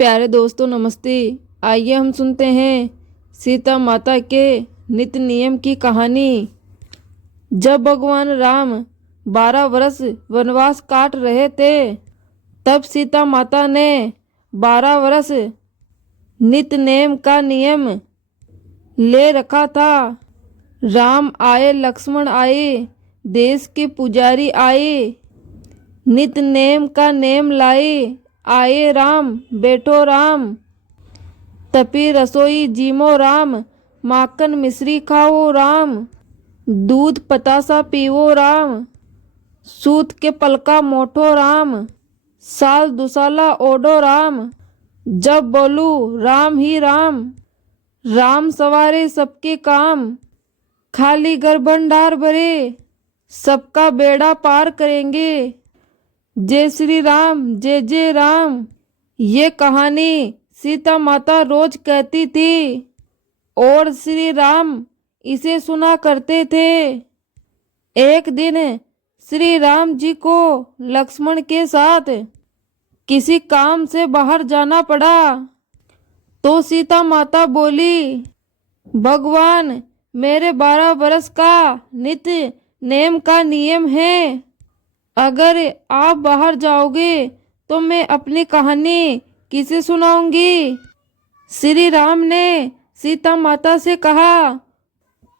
प्यारे दोस्तों नमस्ते। आइए हम सुनते हैं सीता माता के नित्य नियम की कहानी। जब भगवान राम 12 वर्ष वनवास काट रहे थे, तब सीता माता ने 12 वर्ष नित्य नेम का नियम ले रखा था। राम आए, लक्ष्मण आए, देश के पुजारी आए, नित्य नेम का नेम लाए। आए राम, बैठो राम, तपी रसोई जीमो राम, माखन मिश्री खाओ राम, दूध पतासा पीवो राम, सूत के पलका मोठो राम, साल दुसाला ओडो राम। जब बोलू राम ही राम, राम सवारे सबके काम, खाली घर भंडार भरे, सबका बेड़ा पार करेंगे। जय श्री राम, जय जय राम। ये कहानी सीता माता रोज कहती थी और श्री राम इसे सुना करते थे। एक दिन श्री राम जी को लक्ष्मण के साथ किसी काम से बाहर जाना पड़ा, तो सीता माता बोली, भगवान मेरे 12 वर्ष का नित्य नेम का नियम है, अगर आप बाहर जाओगे तो मैं अपनी कहानी किसे सुनाऊंगी। श्री राम ने सीता माता से कहा,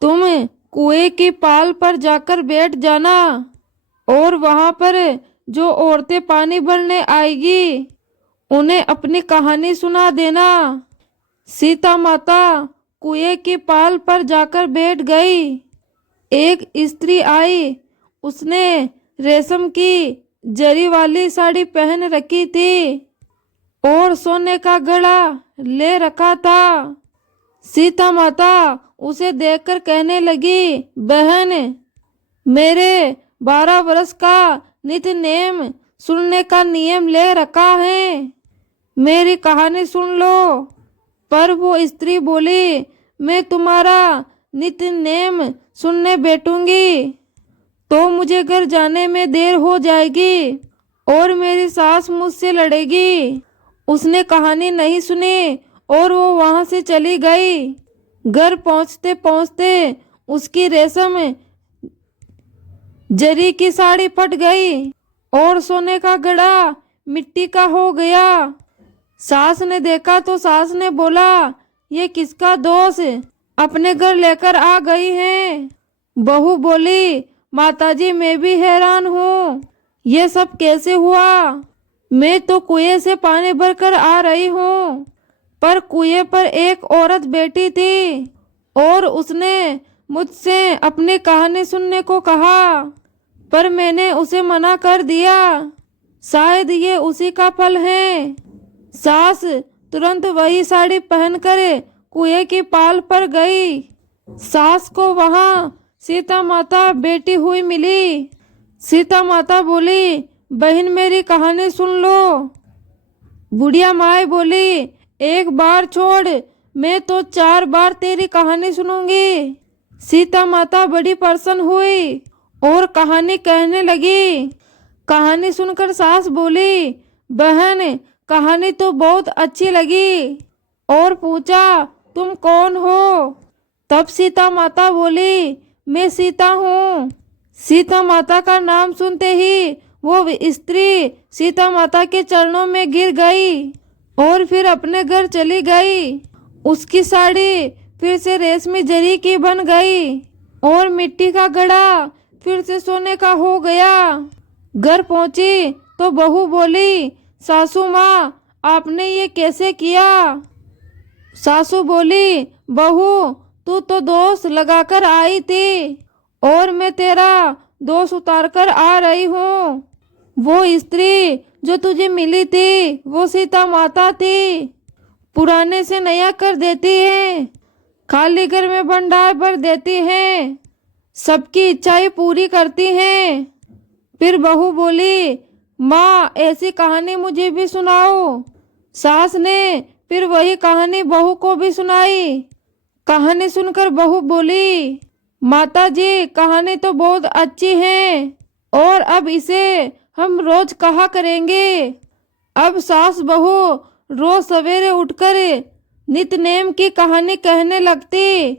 तुम कुएं की पाल पर जाकर बैठ जाना और वहां पर जो औरतें पानी भरने आएगी उन्हें अपनी कहानी सुना देना। सीता माता कुएं की पाल पर जाकर बैठ गई। एक स्त्री आई, उसने रेशम की जरी वाली साड़ी पहन रखी थी और सोने का गड़ा ले रखा था। सीता माता उसे देखकर कहने लगी, बहन मेरे 12 वर्ष का नित्य नेम सुनने का नियम ले रखा है, मेरी कहानी सुन लो। पर वो स्त्री बोली, मैं तुम्हारा नित्य नेम सुनने बैठूंगी तो मुझे घर जाने में देर हो जाएगी और मेरी सास मुझसे लड़ेगी। उसने कहानी नहीं सुनी और वो वहां से चली गई। घर पहुंचते पहुंचते उसकी रेशम जरी की साड़ी फट गई और सोने का घड़ा मिट्टी का हो गया। सास ने देखा तो सास ने बोला, ये किसका दोष अपने घर लेकर आ गई है। बहू बोली, माताजी मैं भी हैरान हूँ, ये सब कैसे हुआ। मैं तो कुएं से पानी भरकर आ रही हूँ, पर कुएं पर एक औरत बैठी थी और उसने मुझसे अपनी कहानी सुनने को कहा, पर मैंने उसे मना कर दिया। शायद ये उसी का फल है। सास तुरंत वही साड़ी पहनकर कुएं की पाल पर गई। सास को वहां सीता माता बैठी हुई मिली। सीता माता बोली, बहन मेरी कहानी सुन लो। बुढ़िया माई बोली, एक बार छोड़, मैं तो 4 बार तेरी कहानी सुनूंगी। सीता माता बड़ी प्रसन्न हुई और कहानी कहने लगी। कहानी सुनकर सास बोली, बहन कहानी तो बहुत अच्छी लगी, और पूछा तुम कौन हो। तब सीता माता बोली, मैं सीता हूँ। सीता माता का नाम सुनते ही वो स्त्री सीता माता के चरणों में गिर गई और फिर अपने घर चली गई। उसकी साड़ी फिर से रेशमी जरी की बन गई और मिट्टी का घड़ा फिर से सोने का हो गया। घर पहुंची तो बहू बोली, सासू माँ आपने ये कैसे किया। सासू बोली, बहू तू तो दोष लगाकर आई थी और मैं तेरा दोष उतार कर आ रही हूँ। वो स्त्री जो तुझे मिली थी वो सीता माता थी। पुराने से नया कर देती है, खाली घर में भंडार भर देती है, सबकी इच्छाएं पूरी करती है। फिर बहू बोली, माँ ऐसी कहानी मुझे भी सुनाओ। सास ने फिर वही कहानी बहू को भी सुनाई। कहानी सुनकर बहू बोली, माता जी कहानी तो बहुत अच्छी है और अब इसे हम रोज कहा करेंगे। अब सास बहू रोज सवेरे उठकर नित नेम की कहानी कहने लगती।